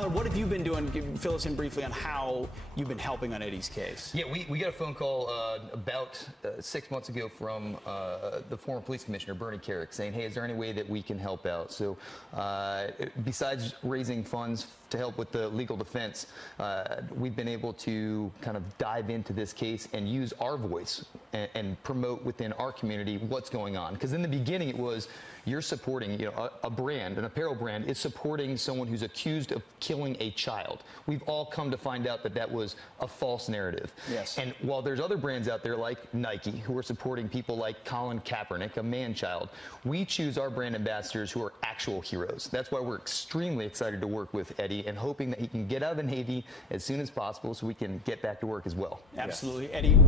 Tyler, what have you been doing? Fill us in briefly on how you've been helping on Eddie's case. Yeah, we got a phone call about 6 months ago from the former police commissioner, Bernie Carrick, saying, hey, is there any way that we can help out? So besides raising funds to help with the legal defense, we've been able to kind of dive into this case and use our voice and promote within our community what's going on. Because in the beginning it was, you're supporting, a brand, an apparel brand, is supporting someone who's accused of killing a child. We've all come to find out that that was a false narrative. Yes. And while there's other brands out there like Nike who are supporting people like Colin Kaepernick, a man-child, we choose our brand ambassadors who are actual heroes. That's why we're extremely excited to work with Eddie and hoping that he can get out of the Navy as soon as possible so we can get back to work as well. Absolutely. Yes. Eddie,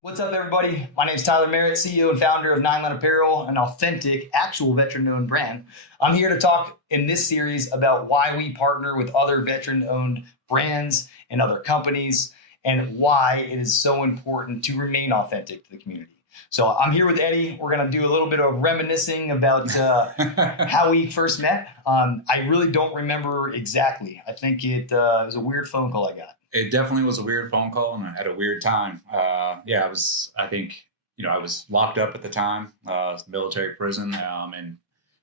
What's up, everybody? My name is Tyler Merritt, CEO and founder of Nine Line Apparel, an authentic, actual veteran-owned brand. I'm here to talk in this series about why we partner with other veteran-owned brands and other companies, and why it is so important to remain authentic to the community. So I'm here with Eddie. We're going to do a little bit of reminiscing about how we first met. I really don't remember exactly. I think it was a weird phone call I got. It definitely was a weird phone call and at a weird time. I was locked up at the time, military prison. And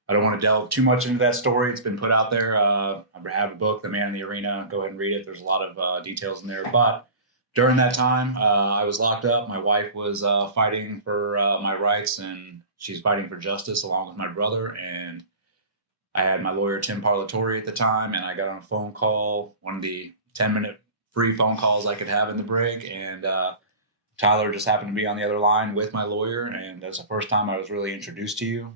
I don't want to delve too much into that story. It's been put out there. I have a book, The Man in the Arena. Go ahead and read it. There's a lot of details in there. But during that time, I was locked up. My wife was fighting for my rights, and she's fighting for justice along with my brother. And I had my lawyer, Tim Parlatore, at the time, and I got on a phone call, one of the 10-minute free phone calls I could have in the break, and Tyler just happened to be on the other line with my lawyer, and that's the first time I was really introduced to you.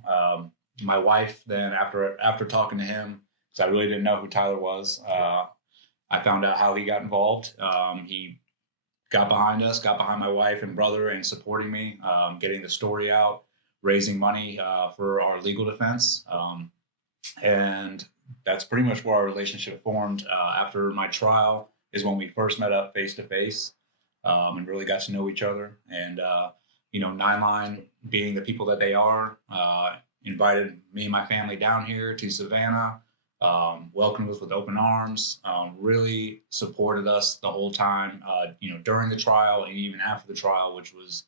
My wife then, after talking to him, because I really didn't know who Tyler was, I found out how he got involved. He got behind us, got behind my wife and brother and supporting me, getting the story out, raising money for our legal defense. And that's pretty much where our relationship formed. After my trial is when we first met up face to face and really got to know each other. And, Nine Line, being the people that they are, invited me and my family down here to Savannah, welcomed us with open arms, really supported us the whole time, during the trial and even after the trial, which was,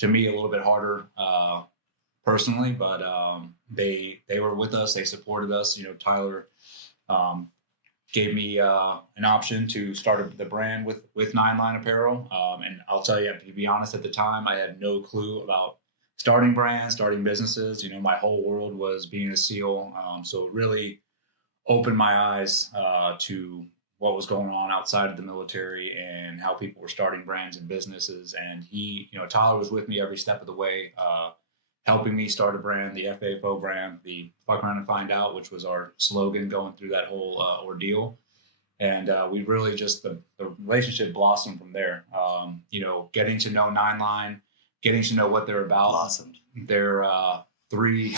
to me, a little bit harder personally, but they were with us. They supported us. Tyler gave me an option to start the brand with Nine Line Apparel. And I'll tell you, to be honest, at the time, I had no clue about starting brands, starting businesses. My whole world was being a SEAL. So it really opened my eyes to what was going on outside of the military and how people were starting brands and businesses. And Tyler was with me every step of the way, helping me start a brand, the FAA Program, the Fuck Around and Find Out, which was our slogan going through that whole ordeal. And we really just, the relationship blossomed from there. Getting to know Nine Line, getting to know what they're about. Blossomed. They're three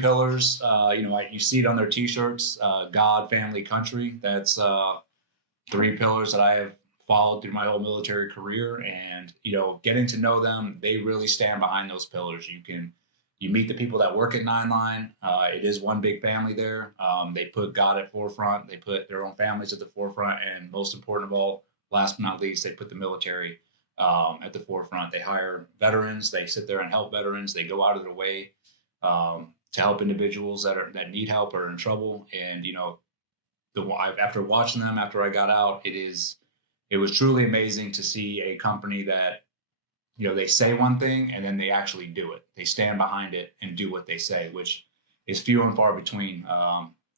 pillars. You see it on their T-shirts, God, family, country. That's 3 pillars that I have followed through my whole military career, and getting to know them, they really stand behind those pillars. You meet the people that work at Nine Line. It is one big family there. They put God at forefront. They put their own families at the forefront, and most important of all, last but not least, they put the military at the forefront. They hire veterans. They sit there and help veterans. They go out of their way to help individuals that need help or are in trouble. And after watching them, after I got out, it was truly amazing to see a company that, they say one thing and then they actually do it. They stand behind it and do what they say, which is few and far between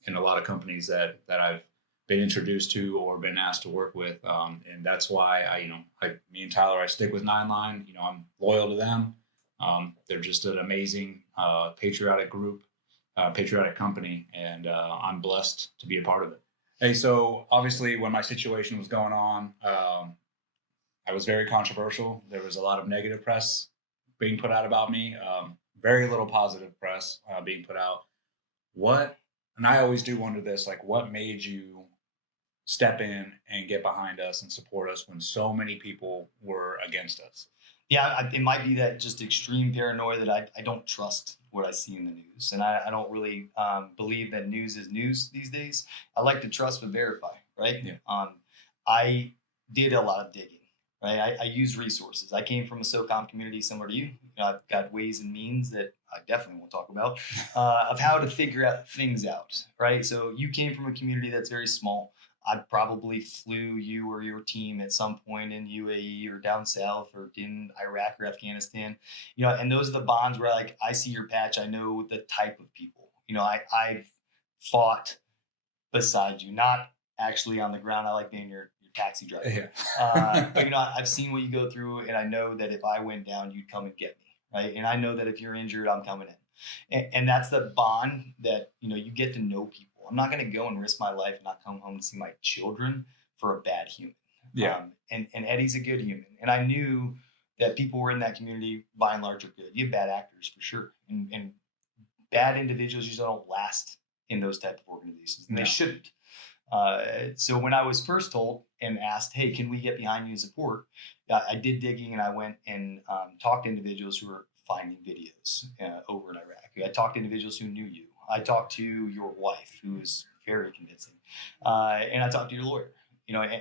in a lot of companies that I've been introduced to or been asked to work with. And that's why me and Tyler, I stick with Nine Line. I'm loyal to them. They're just an amazing patriotic group, patriotic company, and I'm blessed to be a part of it. Hey, so obviously when my situation was going on, I was very controversial. There was a lot of negative press being put out about me, very little positive press being put out. And I always do wonder this, what made you step in and get behind us and support us when so many people were against us? Yeah, it might be that just extreme paranoia that I don't trust what I see in the news. And I don't really believe that news is news these days. I like to trust but verify, right? Yeah. I did a lot of digging, right? I use resources. I came from a SOCOM community similar to you. I've got ways and means that I definitely won't talk about of how to figure out things out, right? So you came from a community that's very small. I probably flew you or your team at some point in UAE or down south or in Iraq or Afghanistan, and those are the bonds where like I see your patch, I know the type of people. I've fought beside you, not actually on the ground. I like being your taxi driver. Yeah. But I've seen what you go through, and I know that if I went down, you'd come and get me, right? And I know that if you're injured, I'm coming in, and that's the bond that you get to know people. I'm not going to go and risk my life and not come home to see my children for a bad human. Yeah. And Eddie's a good human, and I knew that people were in that community by and large are good. You have bad actors for sure, and bad individuals usually don't last in those type of organizations, and they shouldn't. So when I was first told and asked, hey, can we get behind you and support? I did digging, and I went and talked to individuals who were finding videos over in Iraq. I talked to individuals who knew you. I talked to your wife, who was very convincing. And I talked to your lawyer,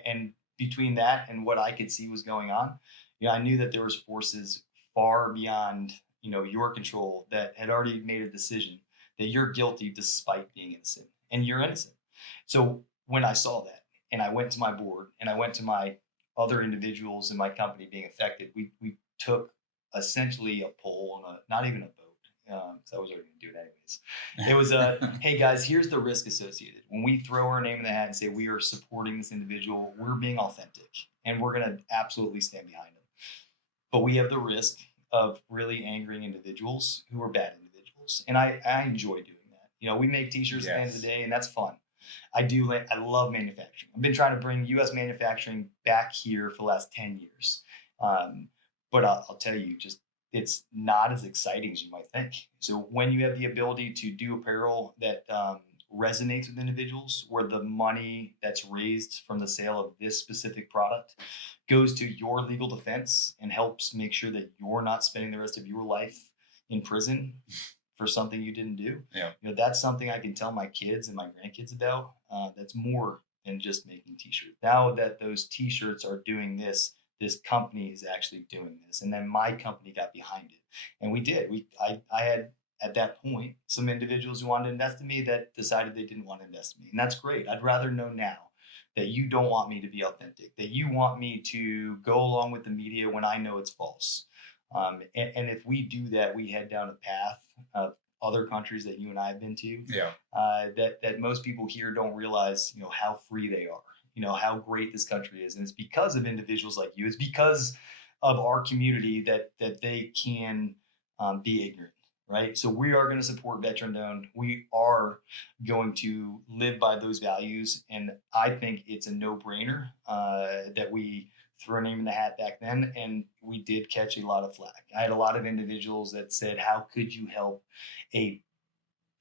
and between that and what I could see was going on, I knew that there was forces far beyond, your control that had already made a decision that you're guilty despite being innocent, and you're innocent. So when I saw that, and I went to my board and I went to my other individuals in my company being affected, we took essentially a poll on not even a vote. So I was already going to do it anyways. It was hey guys, here's the risk associated. When we throw our name in the hat and say we are supporting this individual, we're being authentic and we're going to absolutely stand behind them. But we have the risk of really angering individuals who are bad individuals. And I enjoy doing that. We make t-shirts at the end of the day, and that's fun. I love manufacturing. I've been trying to bring U.S. manufacturing back here for the last 10 years. But I'll tell you, it's not as exciting as you might think. So when you have the ability to do apparel that resonates with individuals, where the money that's raised from the sale of this specific product goes to your legal defense and helps make sure that you're not spending the rest of your life in prison for something you didn't do. Yeah. That's something I can tell my kids and my grandkids about. That's more than just making t-shirts. Now that those t-shirts are doing this company is actually doing this. And then my company got behind it. And we did. I had at that point some individuals who wanted to invest in me that decided they didn't want to invest in me. And that's great. I'd rather know now that you don't want me to be authentic, that you want me to go along with the media when I know it's false. And if we do that, we head down a path of other countries that you and I have been to, that most people here don't realize, how free they are, how great this country is. And it's because of individuals like you. It's because of our community that they can be ignorant, right? So we are going to support veteran-owned. We are going to live by those values. And I think it's a no-brainer that we threw our name in the hat back then, and we did catch a lot of flack. I had a lot of individuals that said, how could you help a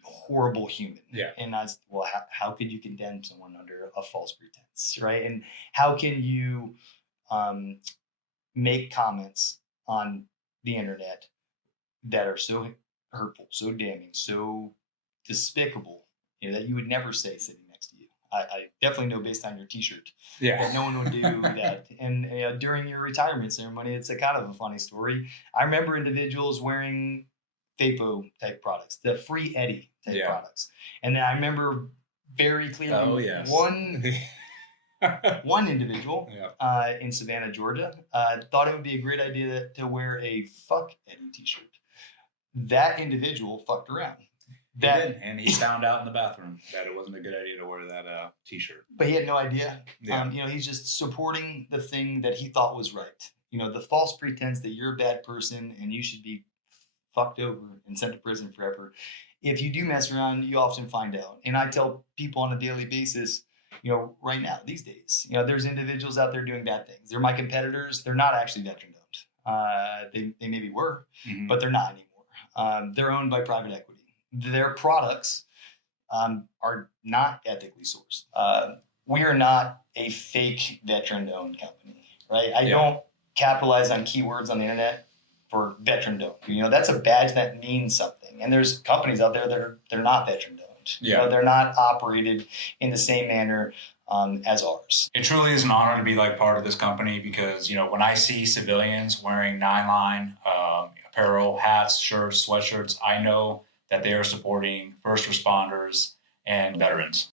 horrible human? Yeah. And I was, well, how could you condemn someone under a false pretense, right? And how can you make comments on the internet that are so hurtful, so damning, so despicable, that you would never say sitting next to you? I definitely know based on your t-shirt that no one would do that. And during your retirement ceremony, it's a kind of a funny story. I remember individuals wearing FAPO type products, the Free Eddie type products. And then I remember very clearly one individual in Savannah, Georgia, thought it would be a great idea to wear a Fuck Eddie t-shirt. That individual fucked around. And he found out in the bathroom that it wasn't a good idea to wear that t-shirt. But he had no idea. Yeah. He's just supporting the thing that he thought was right. The false pretense that you're a bad person and you should be fucked over and sent to prison forever. If you do mess around, you often find out. And I tell people on a daily basis, right now, these days, there's individuals out there doing bad things. They're my competitors. They're not actually veteran-owned. They maybe were, but they're not anymore. They're owned by private equity. Their products are not ethically sourced. We are not a fake veteran-owned company, right? I don't capitalize on keywords on the internet for veteran-owned. You know, that's a badge that means something. And there's companies out there that they're not veteran-owned. Yeah. You know, they're not operated in the same manner as ours. It truly is an honor to be like part of this company because, you know, when I see civilians wearing Nine Line apparel, hats, shirts, sweatshirts, I know that they are supporting first responders and veterans.